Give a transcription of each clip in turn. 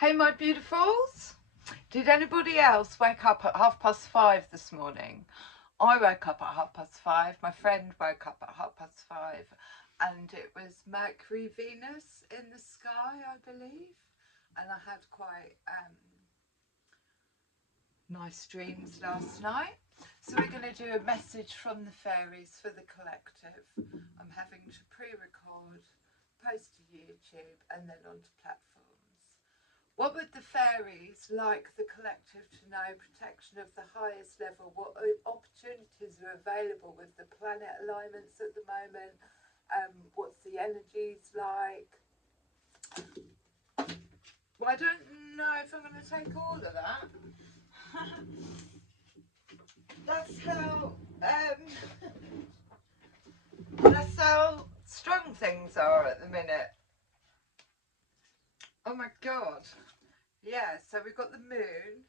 Hey my beautifuls, did anybody else wake up at 5:30 this morning? I woke up at 5:30, my friend woke up at 5:30, and it was Mercury, Venus in the sky, I believe, and I had quite nice dreams last night. So we're going to do a message from the fairies for the collective. I'm having to pre-record, post to YouTube and then onto platforms. What would the fairies like the collective to know? Protection of the highest level. What opportunities are available with the planet alignments at the moment? What's the energies like? Well, I don't know if I'm going to take all of that. That's how strong things are at the minute. Oh my god. Yeah, so we've got the moon.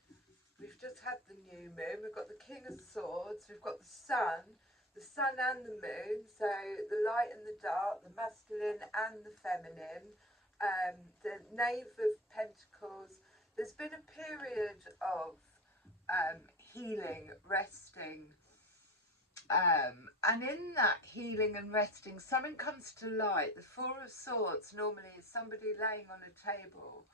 We've just had the new moon. We've got the King of Swords. We've got the sun and the moon. So the light and the dark, the masculine and the feminine. The Knave of Pentacles. There's been a period of healing, resting. And in that healing and resting, something comes to light. The Four of Swords normally is somebody laying on a table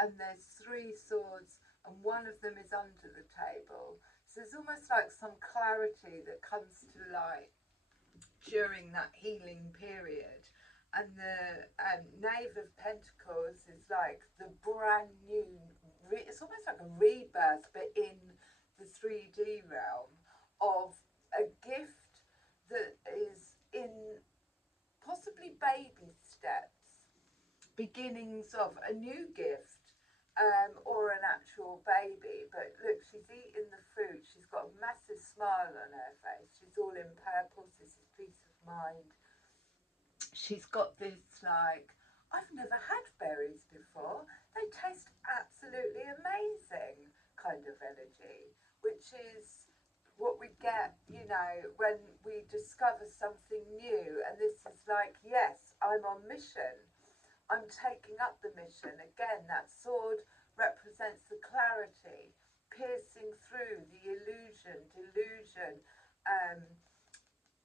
and there's three swords and one of them is under the table. So there's almost like some clarity that comes to light during that healing period. And the Knave of Pentacles is like the brand new, it's almost like a rebirth, but in the 3D realm of a gift that is in possibly baby steps, beginnings of a new gift, or an actual baby. But look, she's eating the fruit. She's got a massive smile on her face. She's all in purple. This is peace of mind. She's got this like, I've never had berries before. They taste absolutely amazing kind of energy, which is what we get, you know, when we discover something new. And this is like, yes, I'm on mission. I'm taking up the mission. Again, that sword represents the clarity, piercing through the illusion, delusion,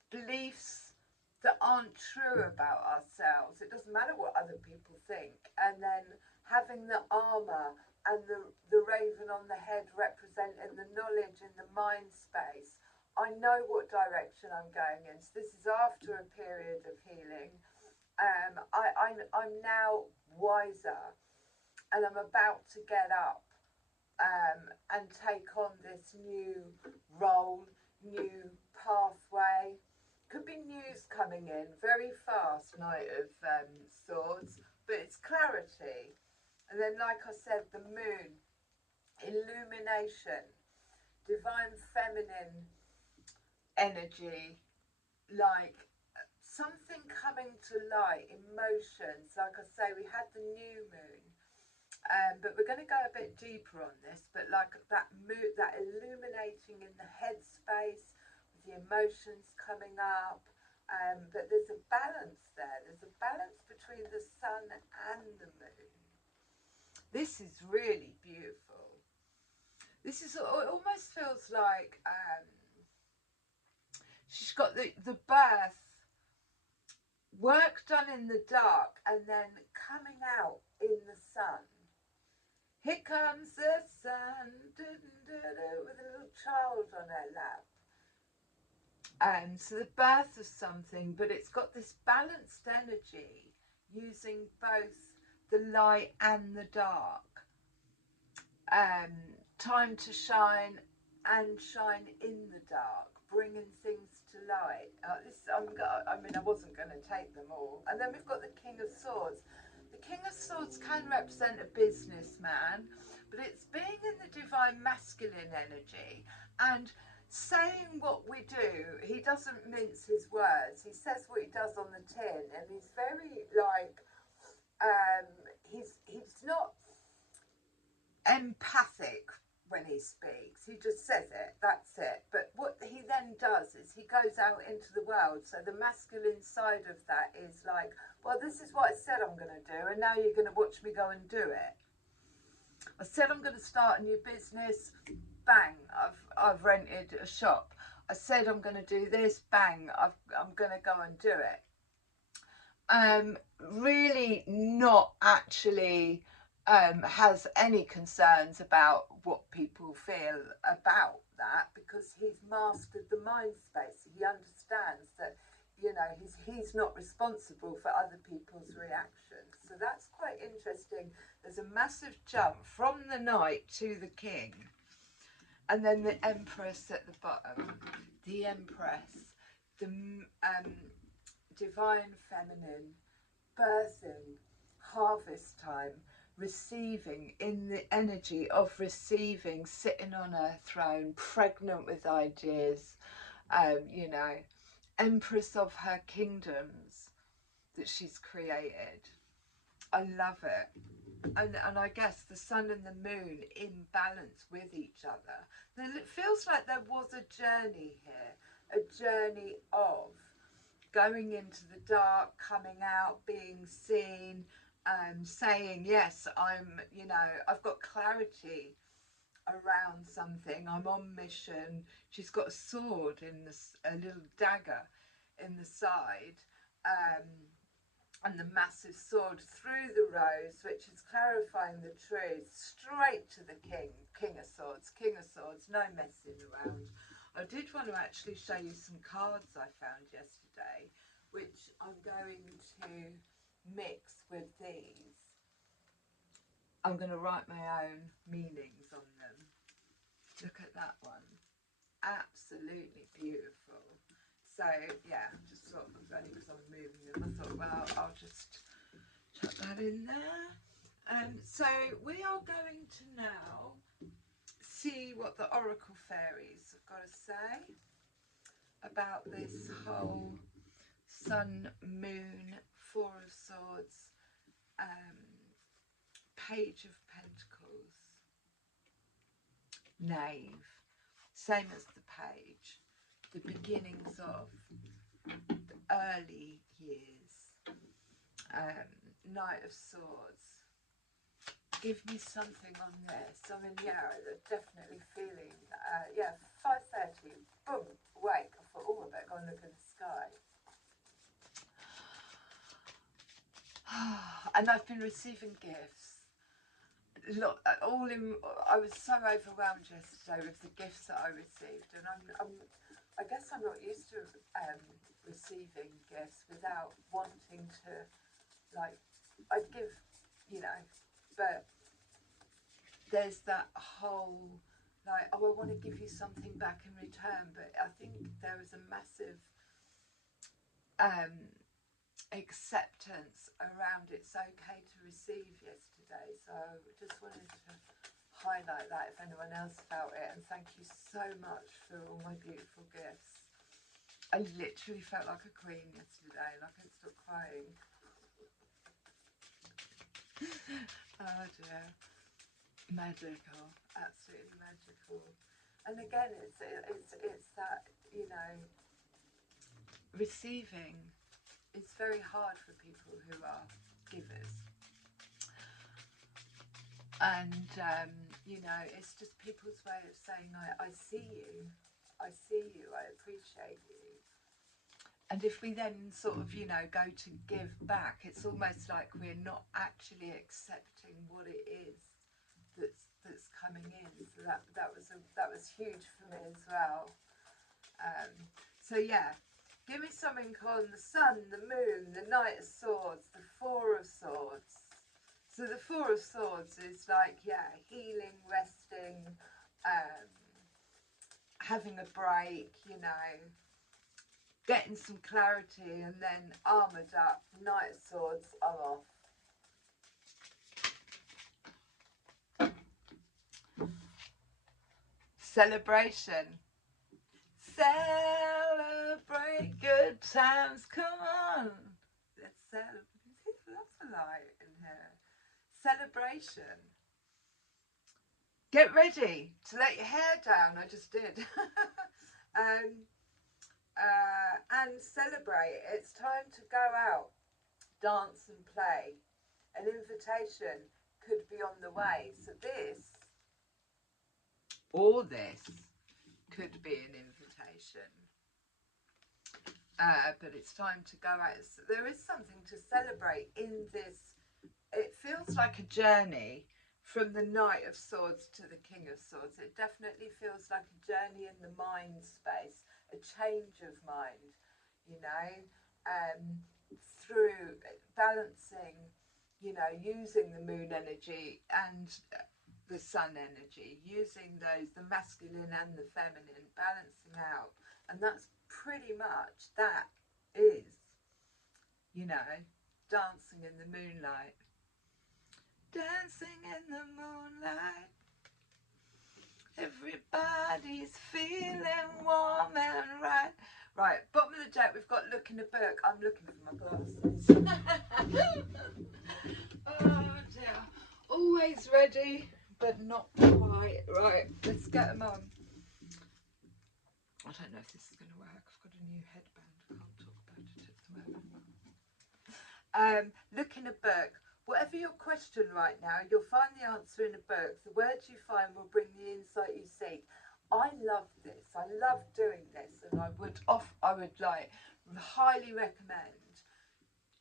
beliefs that aren't true about ourselves. It doesn't matter what other people think. And then having the armor and the raven on the head representing the knowledge in the mind space. I know what direction I'm going in. So this is after a period of healing. I'm now wiser and I'm about to get up and take on this new role, new pathway. Could be news coming in very fast, Knight of Swords, but it's clarity. And then, like I said, the moon, illumination, divine feminine energy, like something coming to light, emotions. Like I say, we had the new moon, but we're going to go a bit deeper on this. But like that moon, that illuminating in the headspace, with the emotions coming up. But there's a balance there. There's a balance between the sun and the moon. This is really beautiful. This is, it almost feels like she's got the birth, work done in the dark, and then coming out in the sun. Here comes the sun, with a little child on her lap. So the birth of something, but it's got this balanced energy using both the light and the dark. Time to shine and shine in the dark, bringing things to light. I mean, I wasn't going to take them all. And then we've got the King of Swords. The King of Swords can represent a businessman, but it's being in the divine masculine energy and saying what we do. He doesn't mince his words. He says what he does on the tin, and he's very like, he's not empathic when he speaks. He just says it, that's it. But what he then does is he goes out into the world. So the masculine side of that is like, well, this is what I said I'm going to do, and now you're going to watch me go and do it. I said I'm going to start a new business. Bang, I've rented a shop. I said I'm going to do this. Bang, I'm going to go and do it. Really not actually has any concerns about what people feel about that, because he's mastered the mind space. He understands that, you know, he's not responsible for other people's reactions. So that's quite interesting. There's a massive jump from the knight to the king, and then the empress at the bottom. The empress, the divine feminine, birthing, harvest time, receiving, in the energy of receiving, sitting on her throne, pregnant with ideas, you know, empress of her kingdoms that she's created. I love it. And I guess the sun and the moon in balance with each other. It feels like there was a journey here, a journey of going into the dark, coming out, being seen, saying, yes, I'm, you know, I've got clarity around something, I'm on mission. She's got a sword in this, a little dagger in the side, and the massive sword through the rose, which is clarifying the truth, straight to the king. King of swords, no messing around. I did want to actually show you some cards I found yesterday, which I'm going to mix with these. I'm going to write my own meanings on them. Look at that one. Absolutely beautiful. So yeah, just thought, only because I'm moving them, I thought, well, I'll just chuck that in there. So we are going to now see what the Oracle Fairies have got to say about this whole Sun, Moon, Four of Swords, Page of Pentacles, Knave, same as the page, the beginnings of the early years, Knight of Swords. Give me something on this. I mean, yeah, definitely feeling, yeah, 5:30, boom, awake. I thought, oh, I better go and look at the sky. And I've been receiving gifts. Look, all in. I was so overwhelmed yesterday with the gifts that I received, and I guess I'm not used to receiving gifts without wanting to, like, I give, you know, but there's that whole, like, oh, I want to give you something back in return, but I think there is a massive acceptance around it's okay to receive yesterday. So I just wanted to highlight that if anyone else felt it, and thank you so much for all my beautiful gifts. I literally felt like a queen yesterday, like I stopped crying. Oh dear. Magical, absolutely magical. And again, it's that, you know, receiving is very hard for people who are givers, and you know, it's just people's way of saying, I see you, I see you, I appreciate you. And if we then sort of, you know, go to give back, it's almost like we're not actually accepting what it is that's coming in. So that was huge for me as well. So yeah, give me something on the sun, the moon, the Knight of Swords, the Four of Swords. So the Four of Swords is like, yeah, healing, resting, having a break, you know, getting some clarity, and then armoured up, Knight of Swords, I'm off. Celebration. Celebrate good times, come on. Let's celebrate. There's lots of light in here. Celebration. Get ready to let your hair down. I just did. And celebrate. It's time to go out, dance and play. An invitation. could be on the way. So this, or this, could be an invitation. But it's time to go out. So there is something to celebrate in this. It feels like a journey from the Knight of Swords to the King of Swords. It definitely feels like a journey in the mind space, a change of mind, you know, through balancing, you know, using the moon energy and the sun energy, using those, the masculine and the feminine, balancing out. And that's pretty much, that is, you know, dancing in the moonlight. Dancing in the moonlight, everybody's feeling warm and right. Right, bottom of the deck, we've got look in a book. I'm looking for my glasses. Oh dear. Always ready, but not quite. Right, let's get them on. I don't know if this is going to work. I've got a new headband. I can't talk about it at the moment. Look in a book. Whatever your question right now, you'll find the answer in a book. The words you find will bring the insight you seek. I love this. I love doing this, and I would like highly recommend,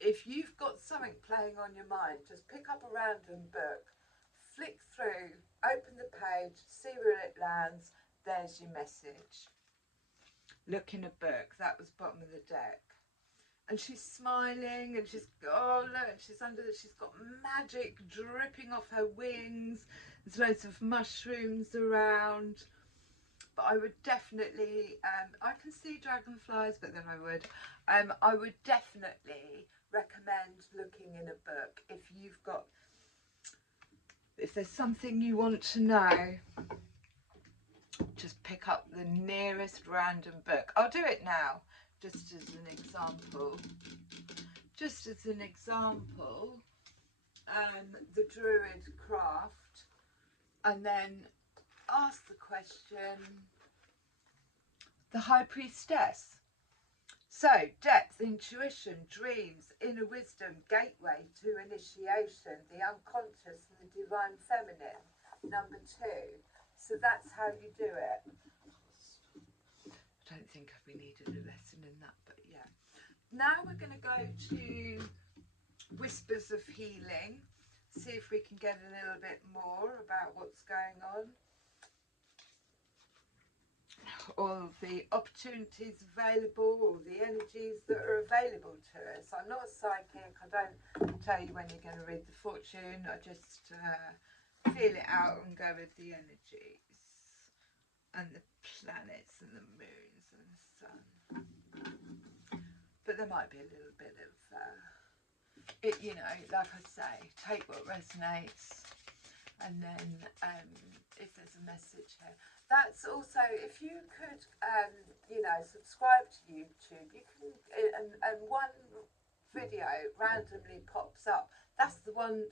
if you've got something playing on your mind, just pick up a random book, flick through, open the page, see where it lands. There's your message. Look in a book. That was bottom of the deck. And she's smiling, and she's, oh look, she's under the, she's got magic dripping off her wings. There's loads of mushrooms around. But I would definitely, I can see dragonflies, but then I would definitely recommend looking in a book if you've got, if there's something you want to know. Just pick up the nearest random book. I'll do it now, just as an example. Just as an example, the Druid craft, and then ask the question, the High Priestess. So, depth, intuition, dreams, inner wisdom, gateway to initiation, the unconscious and the divine feminine, number 2. So that's how you do it. I don't think we needed a lesson in that, but yeah. Now we're going to go to Whispers of Healing, see if we can get a little bit more about what's going on. All the opportunities available, all the energies that are available to us. I'm not a psychic. I don't tell you when you're going to read the fortune. I just feel it out and go with the energies and the planets and the moons and the sun. But there might be a little bit of it, you know, like I say, take what resonates, and then if there's a message here. That's also, if you could, you know, subscribe to YouTube, you can, and one video randomly pops up. That's the one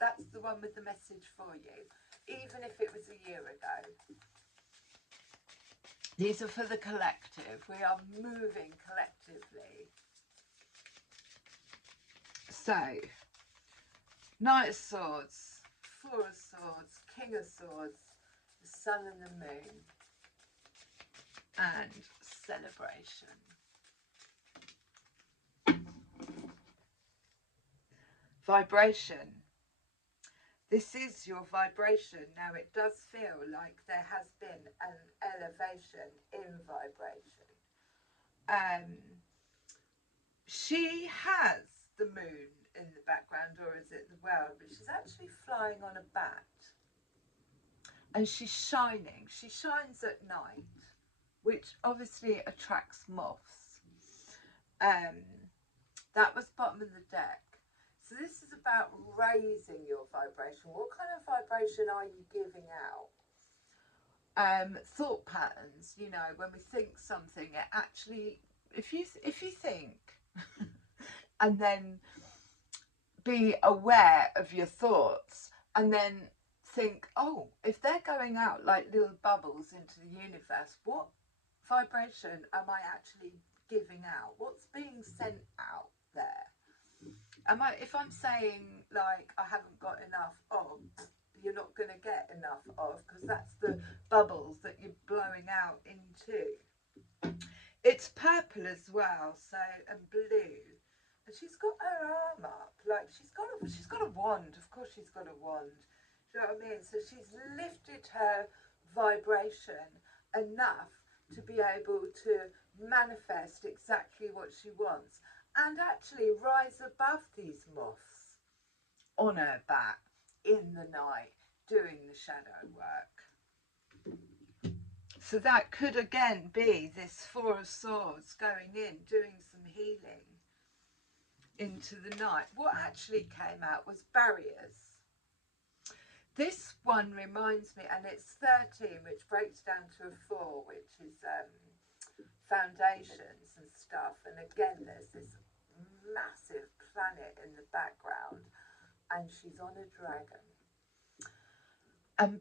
with the message for you, even if it was a year ago. These are for the collective. We are moving collectively. So, Knight of Swords, Four of Swords, King of Swords, the Sun and the Moon, and celebration. Vibration. This is your vibration. Now, it does feel like there has been an elevation in vibration. She has the moon in the background, or is it the world? But she's actually flying on a bat. And she's shining. She shines at night, which obviously attracts moths. That was bottom of the deck. So this is about raising your vibration. What kind of vibration are you giving out? Thought patterns, you know, when we think something, it actually, if you think and then be aware of your thoughts, and then think, oh, if they're going out like little bubbles into the universe, what vibration am I actually giving out? What's being sent out there? If I'm saying, like, I haven't got enough of, you're not going to get enough of, because that's the bubbles that you're blowing out into. It's purple as well, so, and blue. And she's got her arm up, like she's got a wand. Of course she's got a wand. Do you know what I mean? So she's lifted her vibration enough to be able to manifest exactly what she wants, and actually rise above these moths on her back in the night doing the shadow work. So that could again be this Four of Swords going in, doing some healing into the night. What actually came out was barriers. This one reminds me, and it's 13, which breaks down to a 4, which is foundations and stuff. And again, there's this massive planet in the background, and she's on a dragon. And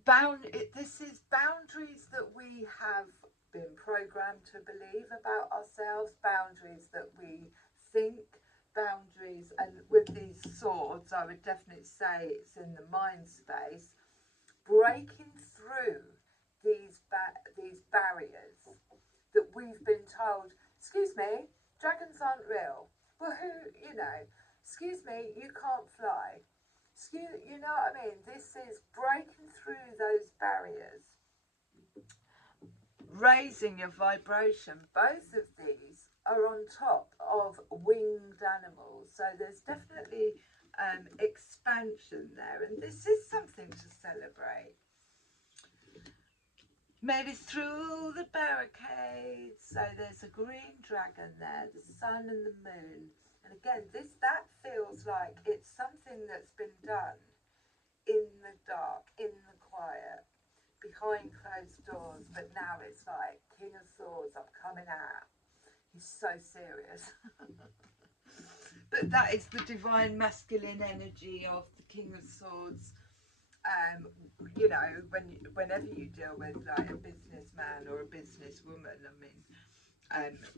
this is boundaries that we have been programmed to believe about ourselves, boundaries that we think, boundaries, and with these swords, I would definitely say it's in the mind space, breaking through these barriers that we've been told, excuse me, dragons aren't real. Well, excuse me, you can't fly. You know what I mean? This is breaking through those barriers, raising your vibration. Both of these are on top of winged animals, so there's definitely expansion there, and this is something to celebrate. Made it through the barricades. So there's a green dragon there, the sun and the moon. And again, that feels like it's something that's been done in the dark, in the quiet, behind closed doors. But now it's like, King of Swords, I'm coming out. He's so serious. But that is the divine masculine energy of the King of Swords. You know, whenever you deal with like a businessman or a businesswoman, I mean,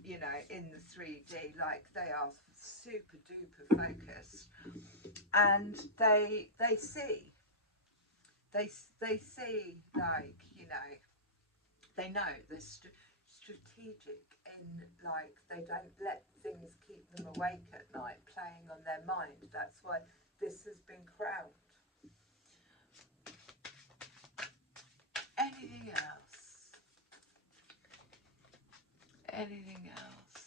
you know, in the 3D, like they are super duper focused, and they see, like, you know, they know they're strategic in, like, they don't let things keep them awake at night, playing on their mind. That's why this has been crowned. Anything else? Anything else?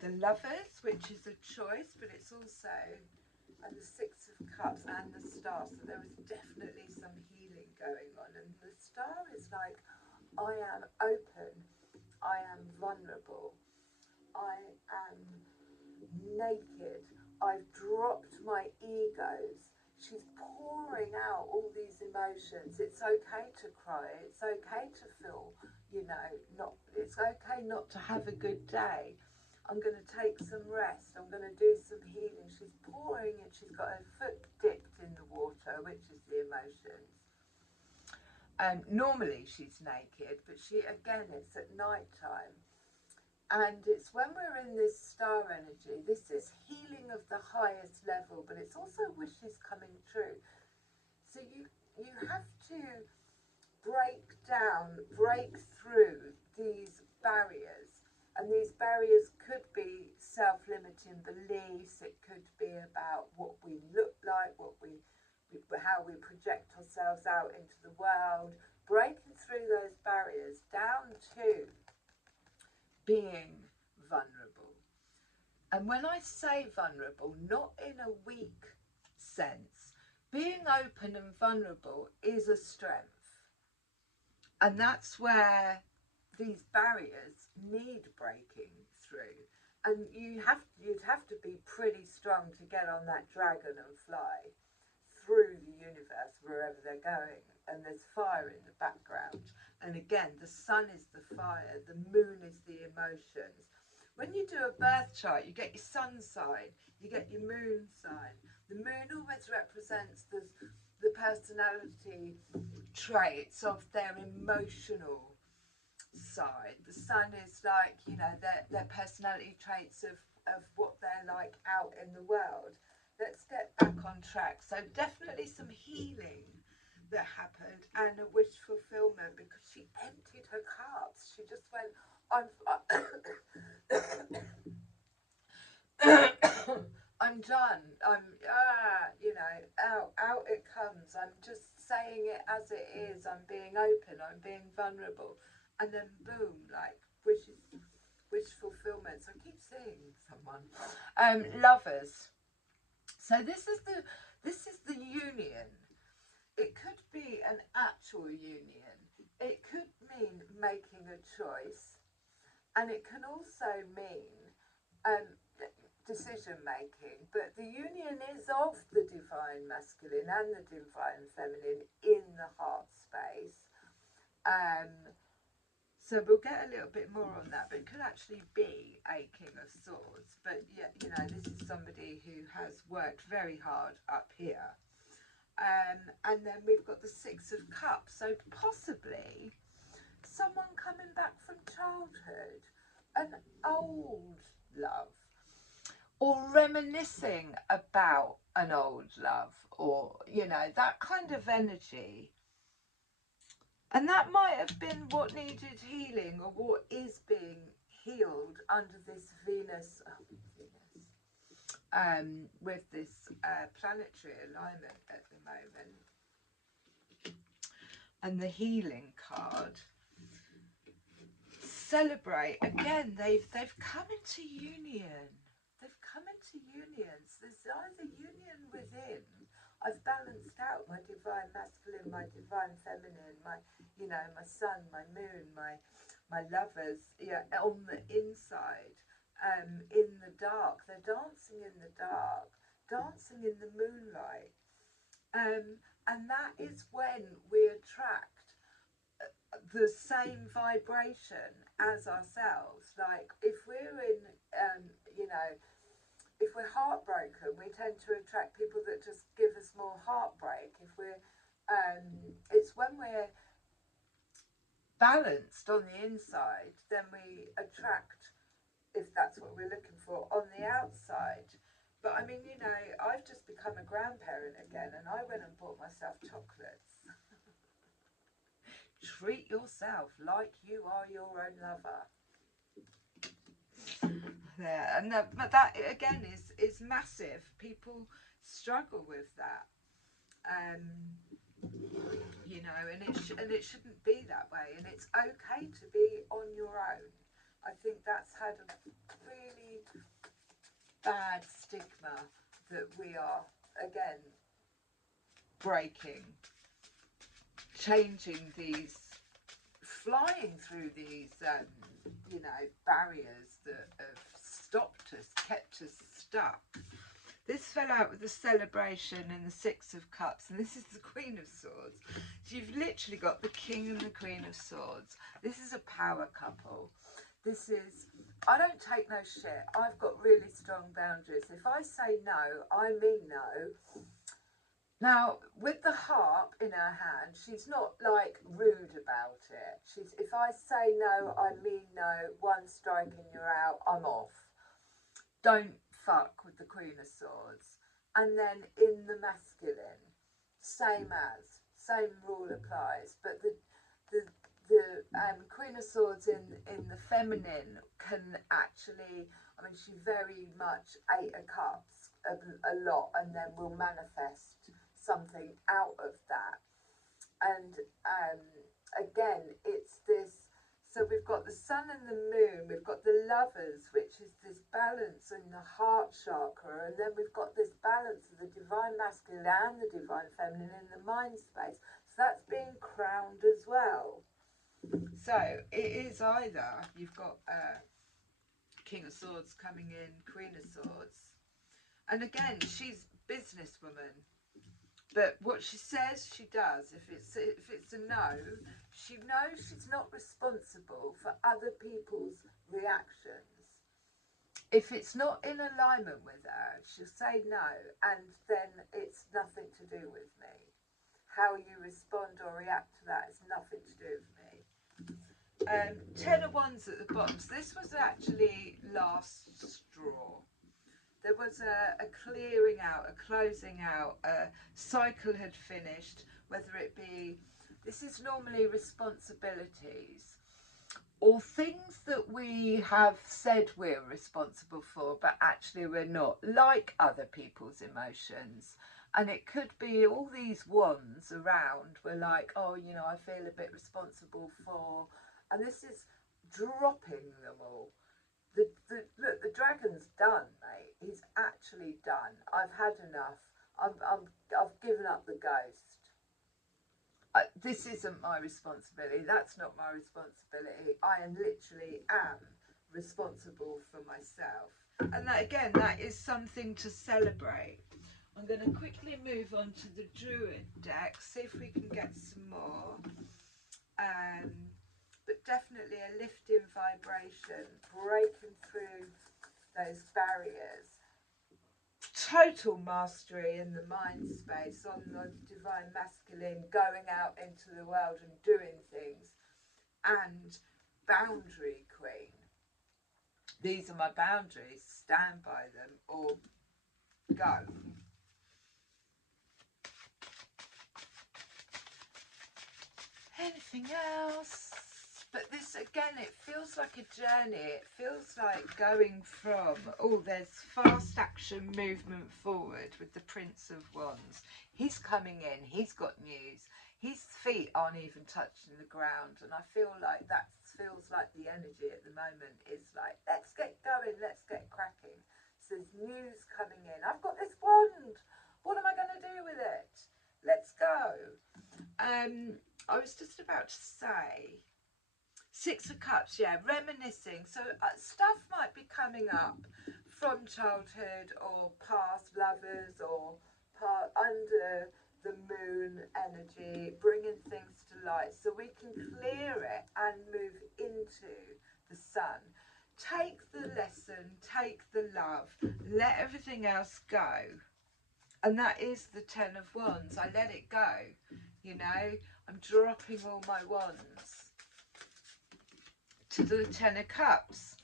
The Lovers, which is a choice, but it's also the Six of Cups and the Star. So there is definitely some healing going on. And the Star is like, I am open, I am vulnerable, I am naked, I've dropped my egos. She's pouring out all these emotions. It's okay to cry. It's okay to feel, you know, it's okay not to have a good day. I'm going to take some rest. I'm going to do some healing. She's pouring it. She's got her foot dipped in the water, which is the emotions. Normally she's naked, but again, it's at night time. And it's when we're in this star energy, this is healing of the highest level, but it's also wishes coming true. So you have to break through these barriers. And these barriers could be self-limiting beliefs. It could be about what we look like, how we project ourselves out into the world. Breaking through those barriers down to being vulnerable. And when I say vulnerable, not in a weak sense, being open and vulnerable is a strength. And that's where these barriers need breaking through. And you'd have to be pretty strong to get on that dragon and fly through the universe wherever they're going. And there's fire in the background. And again, the sun is the fire, the moon is the emotions. When you do a birth chart, you get your sun sign, you get your moon sign. The moon always represents the personality traits of their emotional side. The sun is like, you know, their personality traits of of what they're like out in the world. Let's get back on track. So definitely some healing that happened and a wish fulfillment, because she emptied her cups. She just went, I'm done. Out it comes. I'm just saying it as it is. I'm being open. I'm being vulnerable. And then boom, like wish fulfillment. So I keep seeing someone. Lovers. So this is the union. It could be an actual union. It could mean making a choice, and it can also mean um, decision making. But the union is of the divine masculine and the divine feminine in the heart space. So we'll get a little bit more on that, but it could actually be a King of Swords. But yeah, this is somebody who has worked very hard up here. And then we've got the Six of Cups. So possibly someone coming back from childhood, an old love, or reminiscing about an old love, or, that kind of energy. And that might have been what needed healing, or what is being healed under this Venus, with this planetary alignment at the moment. And the healing card. Celebrate. Again, they've come into union. They've come into unions. There's either union within. I've balanced out my divine masculine, my divine feminine, my sun, my moon, my lovers, on the inside, in the dark. They're dancing in the dark, dancing in the moonlight. And that is when we attract the same vibration as ourselves. Like if we're in, if we're heartbroken, we tend to attract people that just give us more heartbreak. If we're, it's when we're balanced on the inside, then we attract, if that's what we're looking for, on the outside. But I mean, I've just become a grandparent again, and I went and bought myself chocolates. Treat yourself like you are your own lover. Yeah, and but that again is massive. People struggle with that, and it shouldn't be that way. And it's okay to be on your own. I think that's had a really bad stigma that we are again breaking, changing these, flying through these barriers that have stopped us, kept us stuck. This fell out with the Celebration and the Six of Cups, and this is the Queen of Swords. So you've literally got the King and the Queen of Swords. This is a power couple. This is, I don't take no shit. I've got really strong boundaries. If I say no, I mean no. Now, with the harp in her hand, she's not like rude about it. If I say no, I mean no, one strike and you're out, I'm off. Don't fuck with the Queen of Swords. And then in the masculine, same rule applies. But the Queen of Swords in the feminine can actually, I mean, she very much Eight of Cups a lot, and then will manifest something out of that. And again, it's this, so we've got the sun and the moon, we've got the lovers, which is this balance in the heart chakra, and then we've got this balance of the divine masculine and the divine feminine in the mind space. So that's being crowned as well. So it is either you've got King of Swords coming in, Queen of Swords, and again, she's businesswoman. But what she says, she does. If it's a no, she knows she's not responsible for other people's reactions. If it's not in alignment with her, she'll say no, and then it's nothing to do with me. How you respond or react to that is nothing to do with me. Ten of Wands at the bottom. So this was actually last straw. There was a clearing out, a closing out, a cycle had finished, whether it be, this is normally responsibilities or things that we have said we're responsible for, but actually we're not, like other people's emotions. And it could be all these wands around were like, oh, you know, I feel a bit responsible for, and this is dropping them all. Look, the dragon's done, mate. He's actually done. I've had enough. I've given up the ghost. This isn't my responsibility. That's not my responsibility. I am literally responsible for myself. And that, again, that is something to celebrate. I'm going to quickly move on to the Druid deck, see if we can get some more. But definitely a lifting vibration, breaking through those barriers. Total mastery in the mind space on the divine masculine, going out into the world and doing things. And boundary queen. These are my boundaries. Stand by them or go. Anything else? But this, again, it feels like a journey. It feels like going from, oh, there's fast action movement forward with the Prince of Wands. He's coming in. He's got news. His feet aren't even touching the ground. And I feel like that feels like the energy at the moment is like, let's get going. Let's get cracking. So there's news coming in. I've got this wand. What am I going to do with it? Let's go. I was just about to say, Six of Cups, yeah, reminiscing. So stuff might be coming up from childhood or past lovers or under the moon energy, bringing things to light so we can clear it and move into the sun. Take the lesson, take the love, let everything else go. And that is the Ten of Wands. I let it go, you know. I'm dropping all my wands to the Ten of Cups.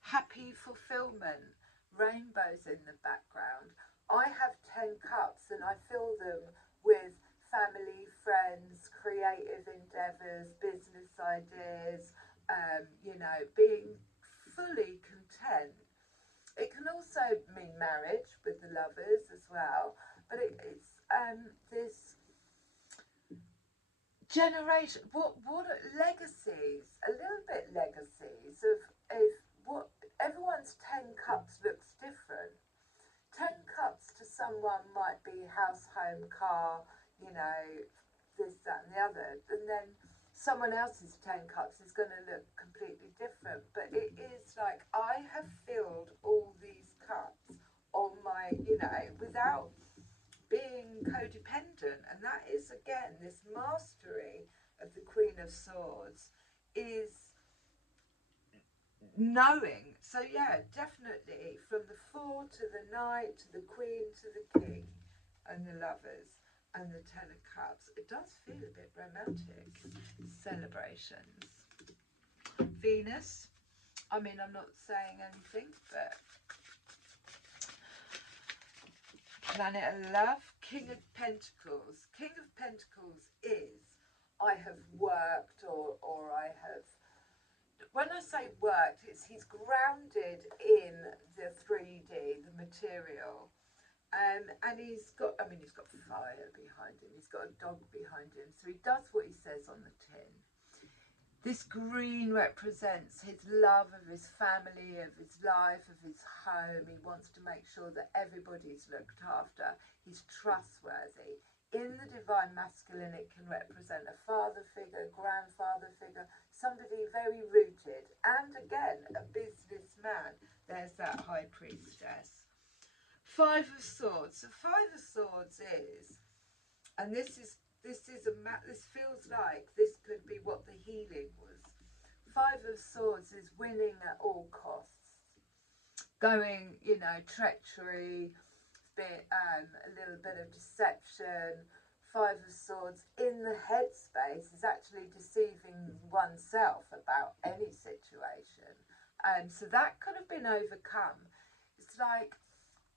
Happy fulfillment, rainbows in the background. I have 10 cups and I fill them with family, friends, creative endeavours, business ideas, you know, being fully content. It can also mean marriage with the lovers as well, but it's this generation, what legacies, a little bit legacies of what everyone's 10 cups looks different. 10 cups to someone might be house, home, car, you know, this, that and the other, and then someone else's 10 cups is going to look completely different. But it is like I have filled all these cups on my, you know, without being codependent. And that is, again, this mastery of the Queen of Swords is knowing. So yeah, definitely from the Four to the Knight to the Queen to the King and the Lovers and the Ten of Cups, it does feel a bit romantic. Celebrations. Venus, I mean, I'm not saying anything, but planet of love. King of Pentacles. King of Pentacles is I have worked or I have, when I say worked, it's he's grounded in the 3D, the material. And he's got, I mean, he's got fire behind him. He's got a dog behind him. So he does what he says on the tin. This green represents his love of his family, of his life, of his home. He wants to make sure that everybody's looked after. He's trustworthy. In the divine masculine, it can represent a father figure, grandfather figure, somebody very rooted. And again, a businessman. There's that high priestess. Five of Swords. So Five of Swords is, and this feels like this could be what the healing was. Five of Swords is winning at all costs, going, you know, treachery, a little bit of deception, Five of Swords in the headspace is actually deceiving oneself about any situation. So that could have been overcome. It's like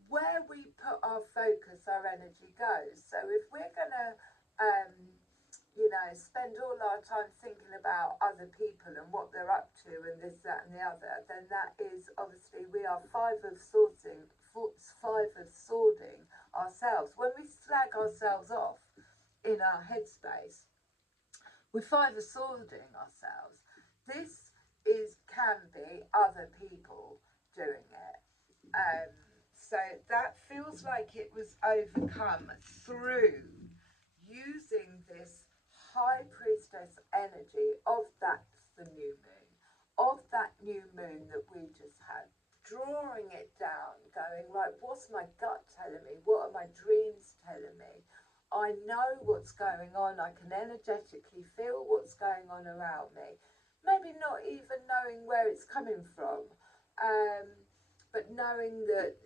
where we put our focus, our energy goes. So if we're going to, spend all our time thinking about other people and what they're up to and this, that and the other, then that is obviously we are five of swording ourselves. When we slag ourselves off in our headspace, we're five of swording ourselves. This can be other people doing it. So that feels like it was overcome through using this high priestess energy of the new moon, of that new moon that we just had, drawing it down, going, right, what's my gut telling me? What are my dreams telling me? I know what's going on. I can energetically feel what's going on around me. Maybe not even knowing where it's coming from, but knowing that,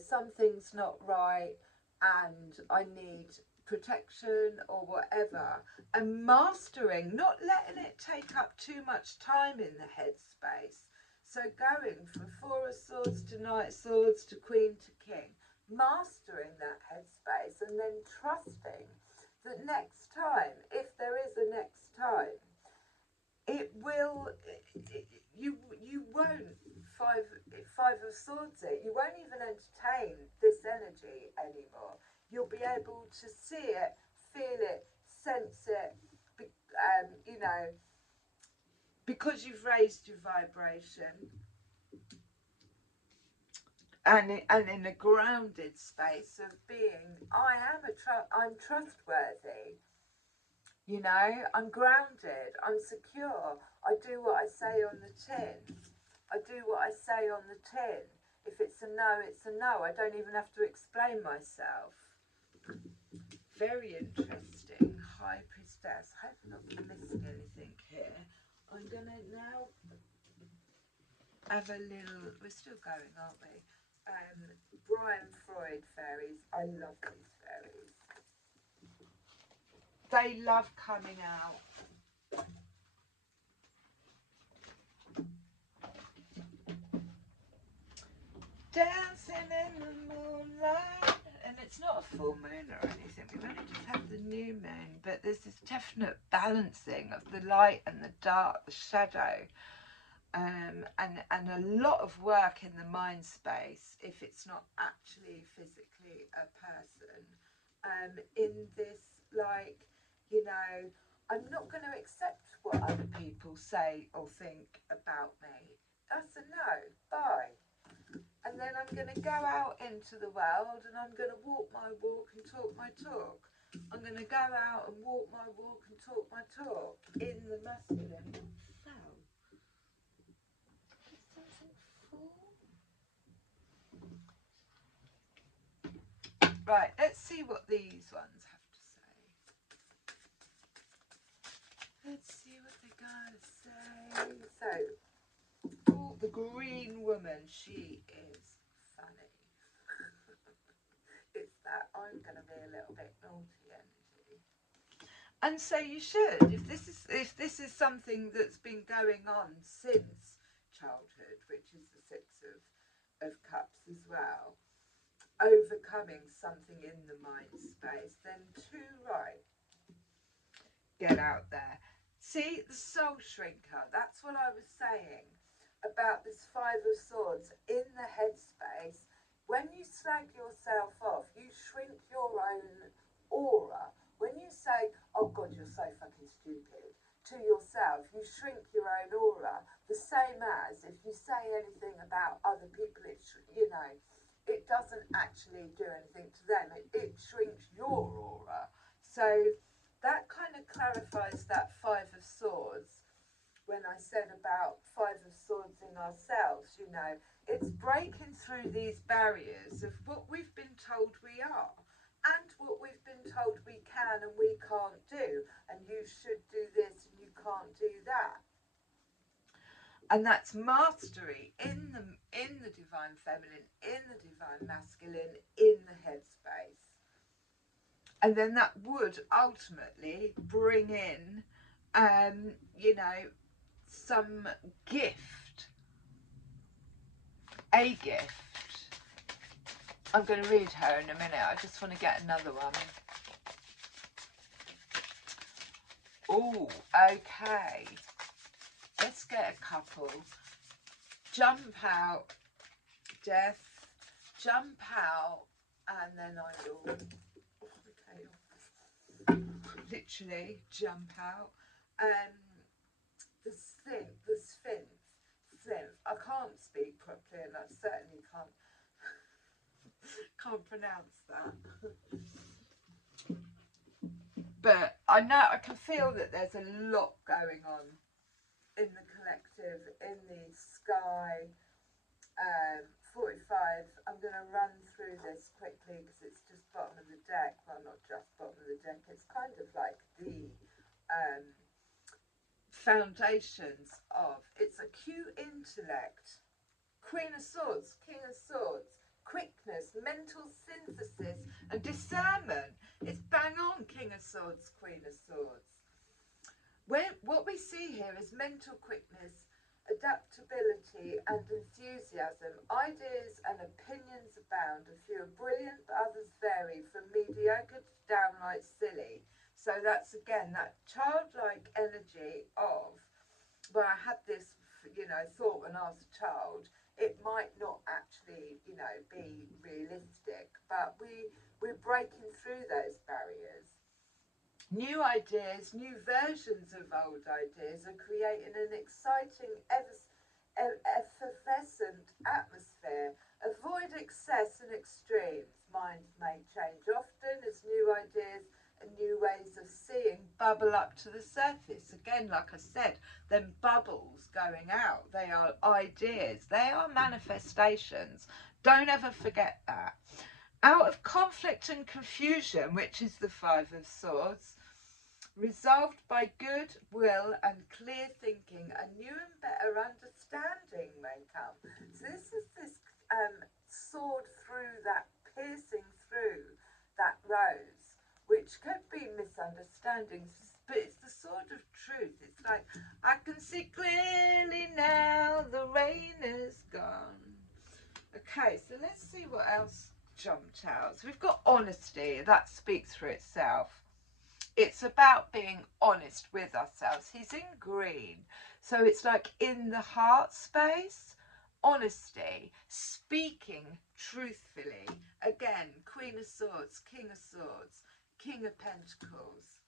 something's not right and I need protection or whatever, and mastering, not letting it take up too much time in the headspace. So going from Four of Swords to Knight of Swords to Queen to King, mastering that headspace and then trusting that next time, if there is a next time, it will, you won't five of swords it. You won't even entertain this energy anymore. You'll be able to see it, feel it, sense it, because you've raised your vibration. And in a grounded space of being, I'm trustworthy. I'm grounded, I'm secure. I do what I say on the tin. I do what I say on the tin. If it's a no, it's a no. I don't even have to explain myself. Very interesting. High Priestess. I hope I'm not missing anything here. I'm going to now have a little, we're still going, aren't we? Brian Freud fairies. I love these fairies. They love coming out. Dancing in the moonlight. And it's not a full moon or anything. We've only just had the new moon. But there's this definite balancing of the light and the dark, the shadow. And a lot of work in the mind space, if it's not actually physically a person, in this, like, I'm not going to accept what other people say or think about me. That's a no. Bye. And then I'm going to go out into the world and I'm going to walk my walk and talk my talk. I'm going to go out and walk my walk and talk my talk in the masculine. Right, let's see what these ones have to say. Let's see what they gotta say. So, oh, the green woman, she is funny. It's that I'm gonna be a little bit naughty energy. And so you should, if this is something that's been going on since childhood, which is the Six of Cups as well, overcoming something in the mind space, then too right. Get out there. See, the soul shrinker, that's what I was saying about this Five of Swords in the headspace. When you slag yourself off, you shrink your own aura. When you say, oh God, you're so fucking stupid, to yourself, you shrink your own aura. The same as if you say anything about other people, it doesn't actually do anything to them. It shrinks your aura. So that kind of clarifies that Five of Swords when I said about Five of Swords in ourselves. It's breaking through these barriers of what we've been told we are and what we've been told we can and we can't do, and you should do this and you can't do that. And that's mastery in the divine feminine, in the divine masculine, in the headspace. And then that would ultimately bring in, you know, some gift, a gift. I'm going to read her in a minute. I just want to get another one. Oh, okay. Let's get a couple. Jump out, death, jump out, and then I will, okay, literally jump out. The Sphinx. I can't speak properly, and I certainly can't pronounce that. But I know, I can feel that there's a lot going on in the collective, in the sky. 45, I'm going to run through this quickly because it's just bottom of the deck. Well, not just bottom of the deck, it's kind of like the foundations of, it's a Q intellect, Queen of Swords, King of Swords, quickness, mental synthesis and discernment. It's bang on, King of Swords, Queen of Swords. What we see here is mental quickness, adaptability and enthusiasm. Ideas and opinions abound. A few are brilliant, but others vary from mediocre to downright silly. So that's again that childlike energy of, where I had this, you know, thought when I was a child, it might not actually, you know, be realistic, but we're breaking through those barriers. New ideas, new versions of old ideas are creating an exciting, effervescent atmosphere. Avoid excess and extremes. Minds may change often as new ideas and new ways of seeing bubble up to the surface. Again, like I said, them bubbles going out, they are ideas, they are manifestations. Don't ever forget that. Out of conflict and confusion, which is the Five of Swords, resolved by good will and clear thinking, a new and better understanding may come. So this is this sword through that, piercing through that rose, which could be misunderstandings, but it's the sword of truth. It's like, I can see clearly now, the rain is gone. Okay, so let's see what else jumped out. So we've got honesty, that speaks for itself. It's about being honest with ourselves. He's in green, so it's like in the heart space. Honesty, speaking truthfully. Again, Queen of Swords, King of Swords, King of Pentacles.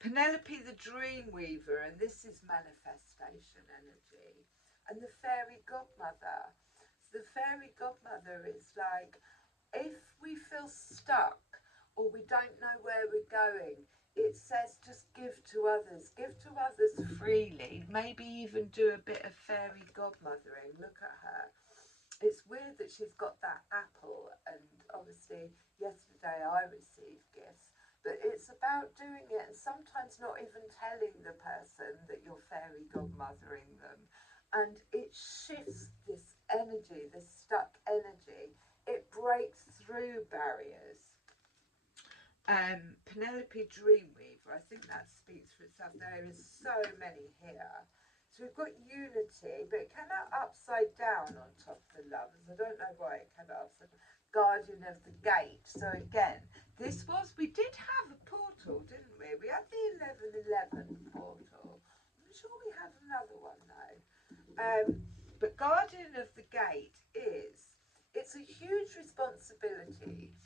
Penelope the Dream Weaver, and this is manifestation energy. And the Fairy Godmother. So the Fairy Godmother is like, if we feel stuck or we don't know where we're going, it says just give to others freely, maybe even do a bit of fairy godmothering. Look at her. It's weird that she's got that apple, and obviously yesterday I received gifts, but it's about doing it and sometimes not even telling the person that you're fairy godmothering them, and it shifts this energy, this stuck energy. It breaks through barriers. Penelope Dreamweaver, I think that speaks for itself. There is so many here. So we've got unity, but it came out upside down on top of the lovers. I don't know why it came out upside down. Guardian of the Gate. So again, this was, we did have a portal, didn't we? We had the 1111 portal. I'm sure we had another one though. But Guardian of the Gate is, it's a huge responsibility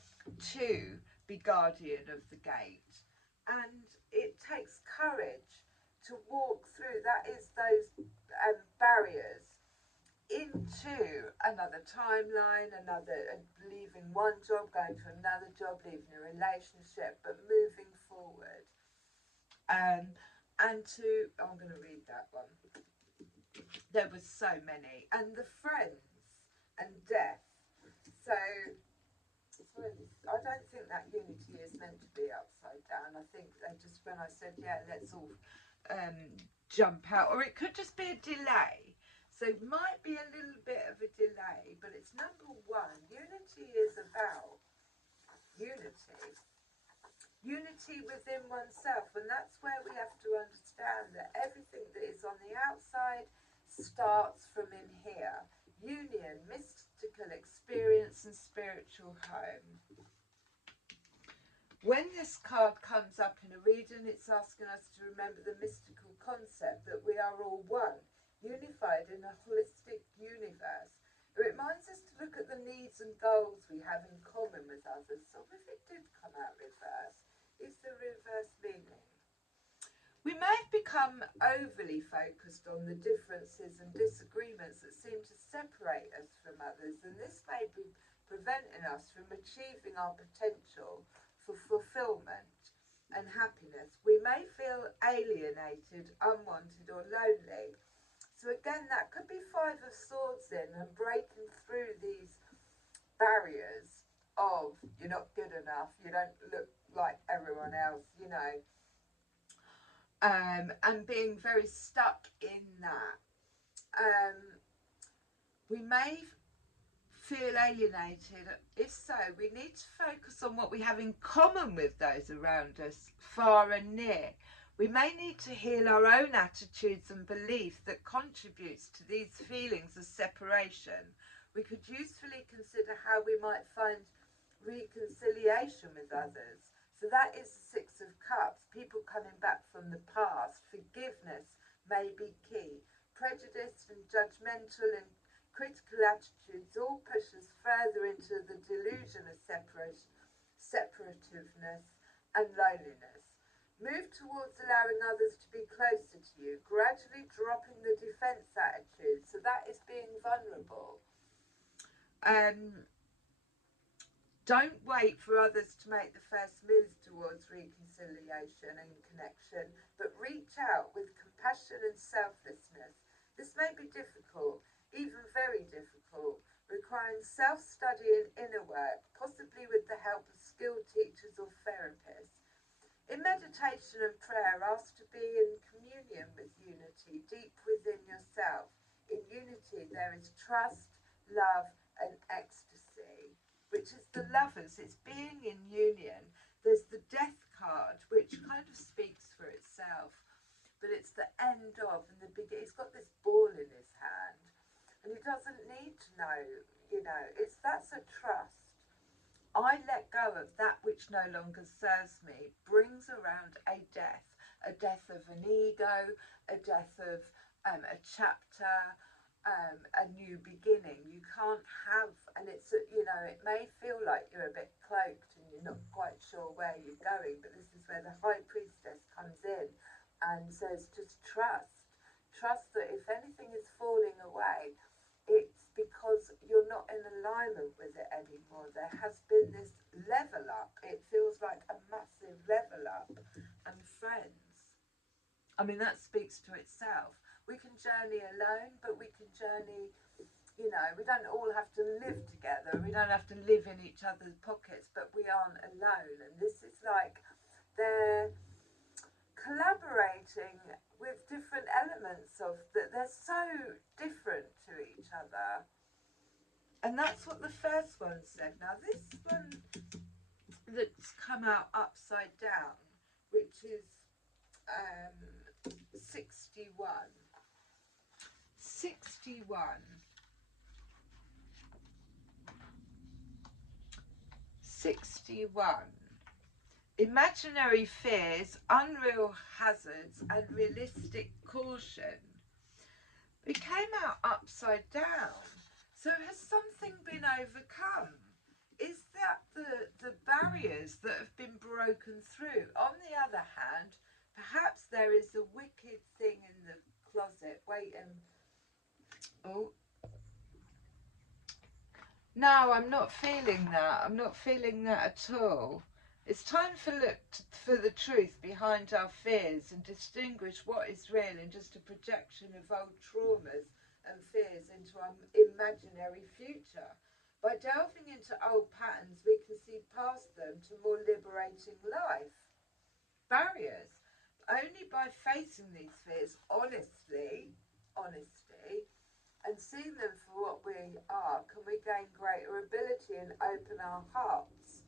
to be guardian of the gate, and it takes courage to walk through, that is those barriers, into another timeline, another, leaving one job, going to another job, leaving a relationship, but moving forward. And to, I'm going to read that one. There was so many. And the Friends and Death. So I don't think that unity is meant to be upside down. I think they just, when I said, yeah, let's all jump out, or it could just be a delay. So it might be a little bit of a delay, but it's number one. Unity is about unity. Unity within oneself, and that's where we have to understand that everything that is on the outside starts from in here. Union, mystical experience and spiritual home. When this card comes up in a reading, it's asking us to remember the mystical concept that we are all one, unified in a holistic universe. It reminds us to look at the needs and goals we have in common with others. So if it did come out reverse, is the reverse meaning? We may have become overly focused on the differences and disagreements that seem to separate us from others, and this may be preventing us from achieving our potential for fulfillment and happiness. We may feel alienated, unwanted, or lonely. So again, that could be Five of Swords in, and breaking through these barriers of you're not good enough, you don't look like everyone else, you know, and being very stuck in that. We may feel alienated. If so, we need to focus on what we have in common with those around us, far and near. We may need to heal our own attitudes and beliefs that contributes to these feelings of separation. We could usefully consider how we might find reconciliation with others. So that is the Six of Cups, people coming back from the past. Forgiveness may be key. Prejudice and judgmental and critical attitudes all push us further into the delusion of separativeness and loneliness. Move towards allowing others to be closer to you, gradually dropping the defense attitude. So that is being vulnerable. Don't wait for others to make the first move towards reconciliation and connection, but reach out with compassion and selflessness. This may be difficult, even very difficult, requiring self-study and inner work, possibly with the help of skilled teachers or therapists. In meditation and prayer, ask to be in communion with unity, deep within yourself. In unity, there is trust, love, and ecstasy, which is the Lovers. It's being in union. There's the Death card, which kind of speaks for itself, but it's the end of and the beginning. He's got this ball in his hand, and he doesn't need to know, you know, that's a trust. I let go of that which no longer serves me, brings around a death of an ego, a death of a chapter, a new beginning. You can't have, and it's, you know, it may feel like you're a bit cloaked and you're not quite sure where you're going, but this is where the High Priestess comes in and says just trust that if anything is falling away, it's because you're not in alignment with it anymore. There has been this level up. It feels like a massive level up. And friends, I mean, that speaks to itself. We can journey alone, but we can journey, you know, we don't all have to live together. We don't have to live in each other's pockets, but we aren't alone. And this is like they're collaborating with different elements of that. They're so different to each other. And that's what the first one said. Now this one that's come out upside down, which is 61. 61. 61. Imaginary fears, unreal hazards, and realistic caution. It came out upside down. So has something been overcome? Is that the barriers that have been broken through? On the other hand, perhaps there is a wicked thing in the closet waiting. Oh. No, I'm not feeling that. I'm not feeling that at all. It's time for the truth behind our fears and distinguish what is real and just a projection of old traumas and fears into our imaginary future. By delving into old patterns, we can see past them to more liberating life. Barriers. Only by facing these fears honestly, and seeing them for what we are, can we gain greater ability and open our hearts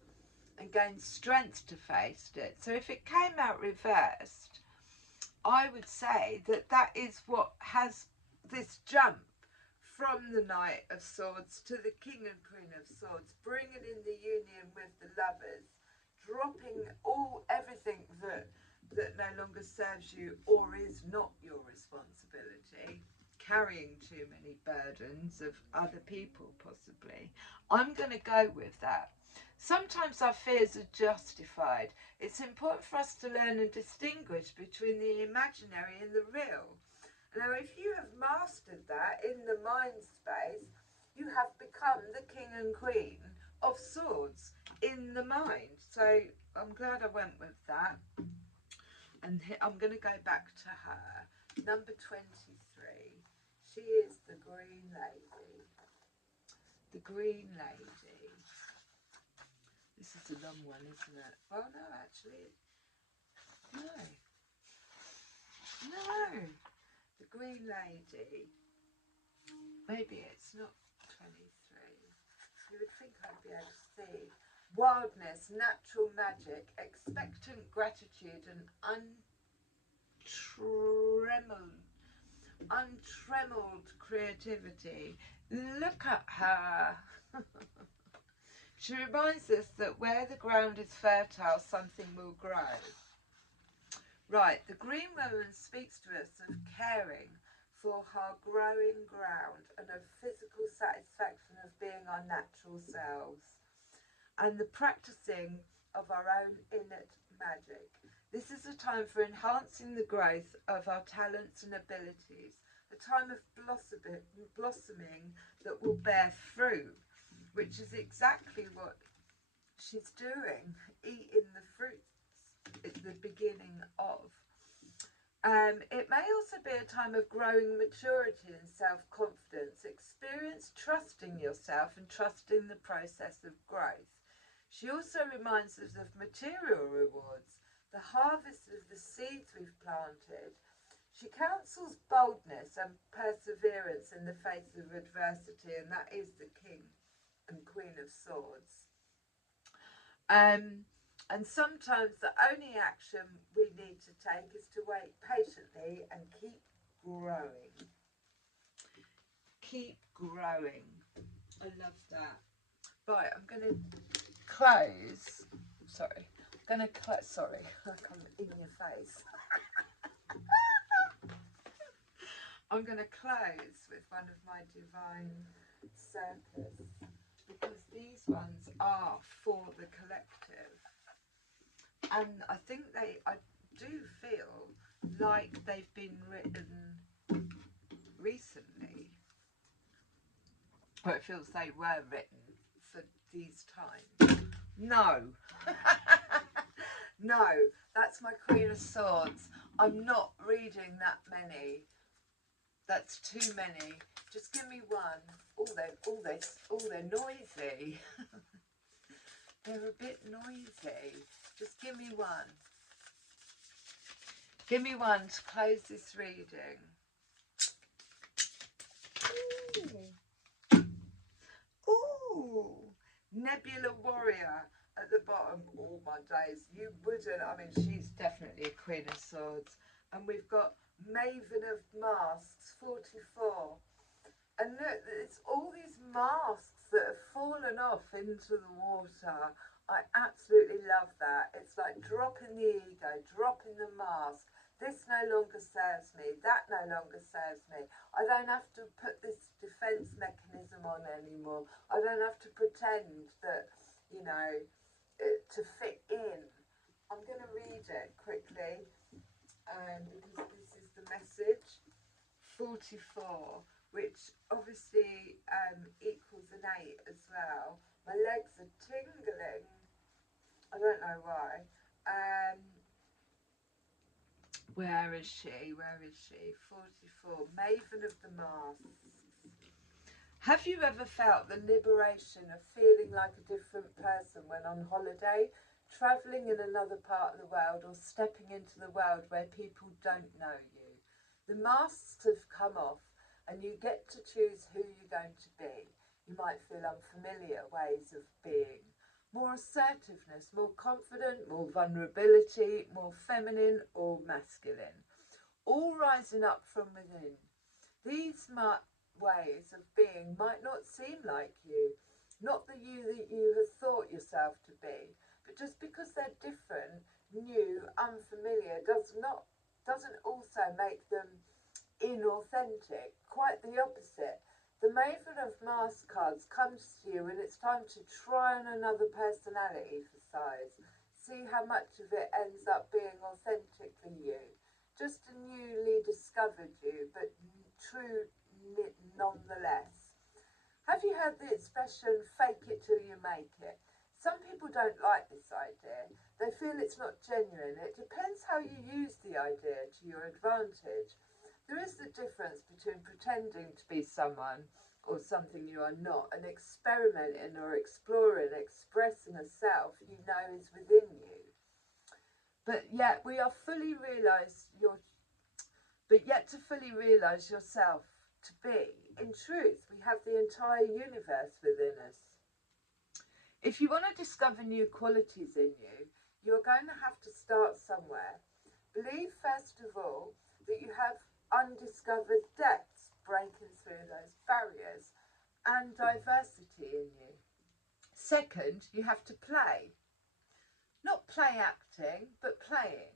and and gain strength to face it. So if it came out reversed, I would say that that is what has this jump from the Knight of Swords to the King and Queen of Swords, bringing in the union with the lovers, dropping everything that no longer serves you or is not your responsibility, carrying too many burdens of other people possibly. I'm going to go with that. Sometimes our fears are justified. It's important for us to learn and distinguish between the imaginary and the real. Now, if you have mastered that in the mind space, you have become the King and Queen of Swords in the mind. So I'm glad I went with that. And I'm going to go back to her. Number 23. She is the Green Lady. The Green Lady. This is a long one, isn't it? Well, no, actually. No. No. The Green Lady. Maybe it's not 23. You would think I'd be able to see. Wildness, natural magic, expectant gratitude and untrammeled creativity. Look at her. She reminds us that where the ground is fertile, something will grow. Right, the Green Woman speaks to us of caring for her growing ground and of physical satisfaction of being our natural selves and the practicing of our own innate magic. This is a time for enhancing the growth of our talents and abilities, a time of blossoming that will bear fruit, which is exactly what she's doing, eating the fruits at the beginning of. It may also be a time of growing maturity and self-confidence, experience trusting yourself and trusting the process of growth. She also reminds us of material rewards, the harvest of the seeds we've planted. She counsels boldness and perseverance in the face of adversity, and that is the King and Queen of Swords. And sometimes the only action we need to take is to wait patiently and keep growing. Keep growing. I love that. Right, I'm going to close. Sorry. I'm going to close. Sorry, like I'm in your face. I'm going to close with one of my divine circles, because these ones are for the collective. And I think I do feel like they've been written recently. Or it feels they were written for these times. No. No, that's my Queen of Swords. I'm not reading that many. That's too many. Just give me one. Oh, they're noisy. They're a bit noisy. Just give me one. Give me one to close this reading. Ooh. Ooh. Nebula Warrior at the bottom. Oh my days. You wouldn't. I mean, she's definitely a Queen of Swords. And we've got Maven of Masks, 44. And look, it's all these masks that have fallen off into the water. I absolutely love that. It's like dropping the ego, dropping the mask. This no longer serves me. That no longer serves me. I don't have to put this defense mechanism on anymore. I don't have to pretend that, you know, to fit in. I'm going to read it quickly because this is the message. 44, which obviously equals an 8 as well. My legs are tingling. I don't know why. Where is she? Where is she? 44. Maven of the Masks. Have you ever felt the liberation of feeling like a different person when on holiday, travelling in another part of the world, or stepping into the world where people don't know you? The masks have come off and you get to choose who you're going to be. You might feel unfamiliar ways of being, more assertiveness, more confident, more vulnerability, more feminine or masculine, all rising up from within. These ways of being might not seem like you, not the you that you have thought yourself to be, but just because they're different, new, unfamiliar, doesn't also make them inauthentic. Quite the opposite. The Maven of Mask cards comes to you when it's time to try on another personality for size. See how much of it ends up being authentically you. Just a newly discovered you, but true nonetheless. Have you heard the expression, fake it till you make it? Some people don't like this idea. They feel it's not genuine. It depends how you use the idea to your advantage. There is the difference between pretending to be someone or something you are not and experimenting or exploring, expressing a self you know is within you. But yet to fully realise yourself to be. In truth, we have the entire universe within us. If you want to discover new qualities in you, you're going to have to start somewhere. Believe first of all that you have undiscovered depths breaking through those barriers and diversity in you. Second, you have to play. Not play acting, but playing.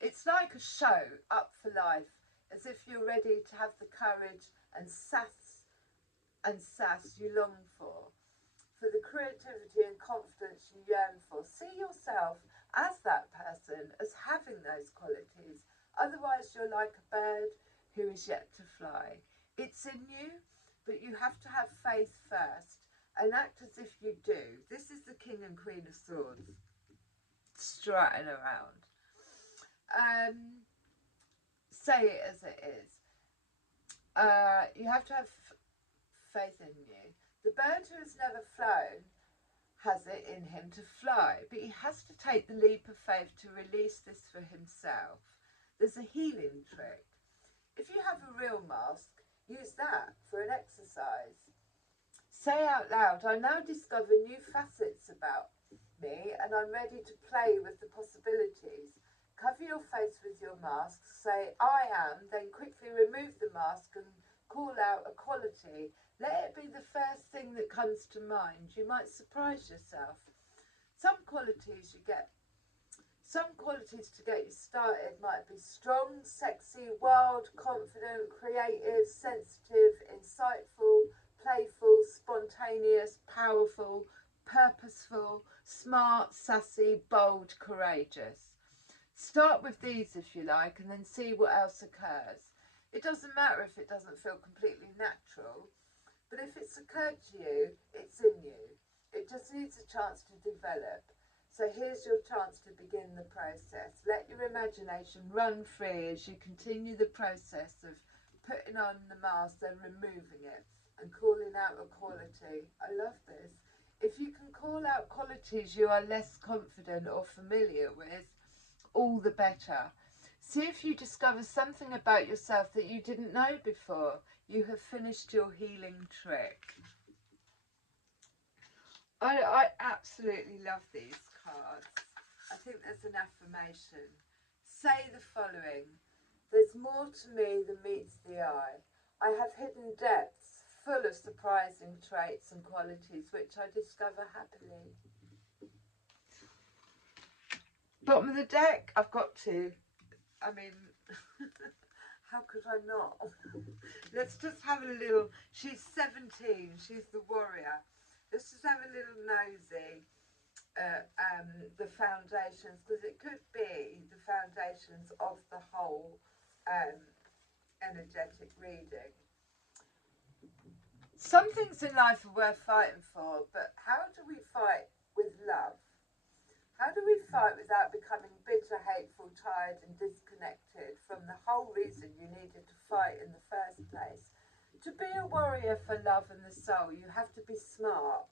It's like a show up for life, as if you're ready to have the courage and sass you long for the creativity and confidence you yearn for. See yourself as that person, as having those qualities. Otherwise, you're like a bird who is yet to fly. It's in you, but you have to have faith first and act as if you do. This is the King and Queen of Swords strutting around. Say it as it is. You have to have faith in you. The bird who has never flown has it in him to fly, but he has to take the leap of faith to release this for himself. There's a healing trick. If you have a real mask, use that for an exercise. Say out loud, I now discover new facets about me and I'm ready to play with the possibilities. Cover your face with your mask, say I am, then quickly remove the mask and call out a quality. Let it be the first thing that comes to mind. You might surprise yourself. Some qualities to get you started might be strong, sexy, wild, confident, creative, sensitive, insightful, playful, spontaneous, powerful, purposeful, smart, sassy, bold, courageous. Start with these if you like and then see what else occurs. It doesn't matter if it doesn't feel completely natural, but if it's occurred to you, it's in you. It just needs a chance to develop. So here's your chance to begin the process. Let your imagination run free as you continue the process of putting on the mask, then removing it and calling out a quality. I love this. If you can call out qualities you are less confident or familiar with, all the better. See if you discover something about yourself that you didn't know before. You have finished your healing trick. I absolutely love these cards. I think there's an affirmation. Say the following. There's more to me than meets the eye. I have hidden depths full of surprising traits and qualities which I discover happily. Bottom of the deck, I've got to. I mean, how could I not? Let's just have a little. She's 17. She's the warrior. Let's just have a little nosy at the foundations, because it could be the foundations of the whole energetic reading. Some things in life are worth fighting for, but how do we fight with love? How do we fight without becoming bitter, hateful, tired and disconnected from the whole reason you needed to fight in the first place? To be a warrior for love and the soul, you have to be smart,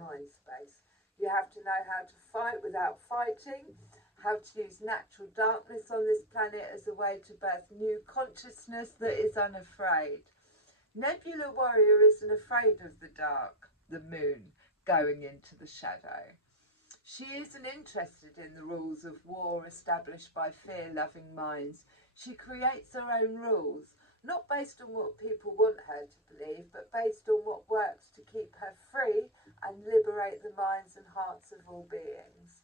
mind space. You have to know how to fight without fighting, how to use natural darkness on this planet as a way to birth new consciousness that is unafraid. Nebula Warrior isn't afraid of the dark, the moon, going into the shadow. She isn't interested in the rules of war established by fear-loving minds. She creates her own rules, not based on what people want her to believe, but based on what works to keep her free and liberate the minds and hearts of all beings.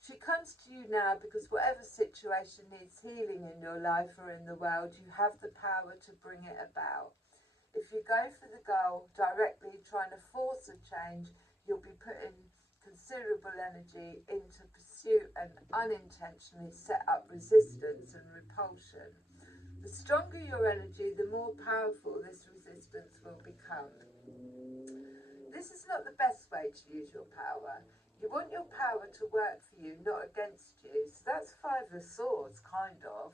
She comes to you now because whatever situation needs healing in your life or in the world, you have the power to bring it about. If you go for the goal directly trying to force a change, you'll be putting considerable energy into pursuit and unintentionally set up resistance and repulsion. The stronger your energy, the more powerful this resistance will become. This is not the best way to use your power. You want your power to work for you, not against you. So that's Five of Swords, kind of.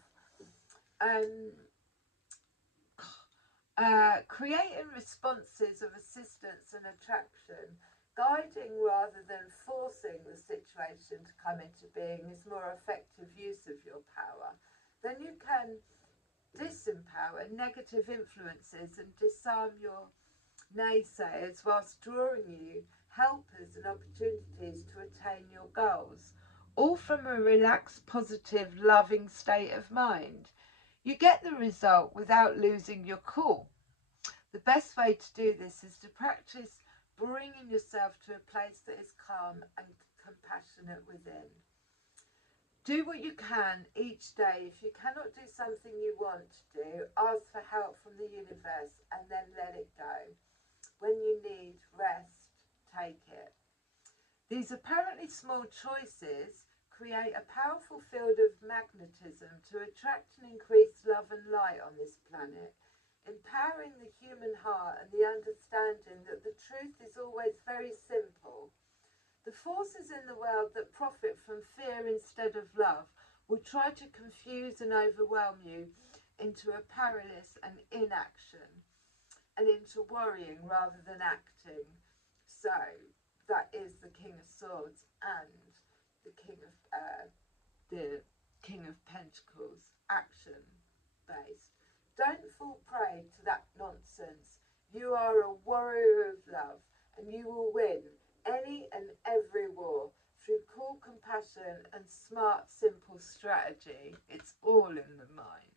Creating responses of assistance and attraction, guiding rather than forcing the situation to come into being is more effective use of your power. Then you can disempower negative influences and disarm your naysayers whilst drawing you helpers and opportunities to attain your goals, all from a relaxed, positive, loving state of mind. You get the result without losing your cool. The best way to do this is to practice bringing yourself to a place that is calm and compassionate within. Do what you can each day. If you cannot do something you want to do, ask for help from the universe and then let it go. When you need rest, take it. These apparently small choices create a powerful field of magnetism to attract and increase love and light on this planet, empowering the human heart and the understanding that the truth is always very simple. The forces in the world that profit from fear instead of love will try to confuse and overwhelm you into a paralysis and inaction, and into worrying rather than acting. So that is the King of Swords and the King of Pentacles, action based. Don't fall prey to that nonsense. You are a warrior of love, and you will win any and every war through cool compassion and smart, simple strategy. It's all in the mind.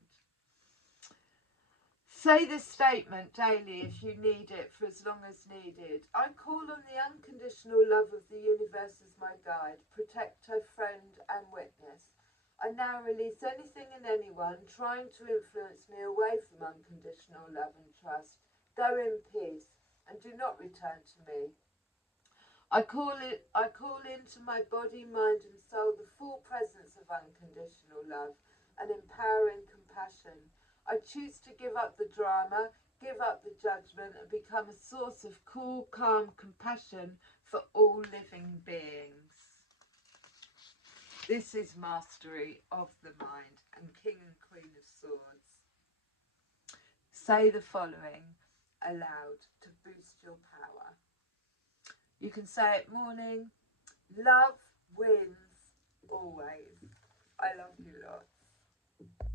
Say this statement daily if you need it for as long as needed. I call on the unconditional love of the universe as my guide, protector, friend and witness. I now release anything and anyone trying to influence me away from unconditional love and trust. Go in peace and do not return to me. I call into my body, mind and soul the full presence of unconditional love and empowering compassion. I choose to give up the drama, give up the judgment and become a source of cool, calm compassion for all living beings. This is mastery of the mind and King and Queen of Swords. Say the following aloud to boost your power. You can say it morning. Love wins always. I love you lots.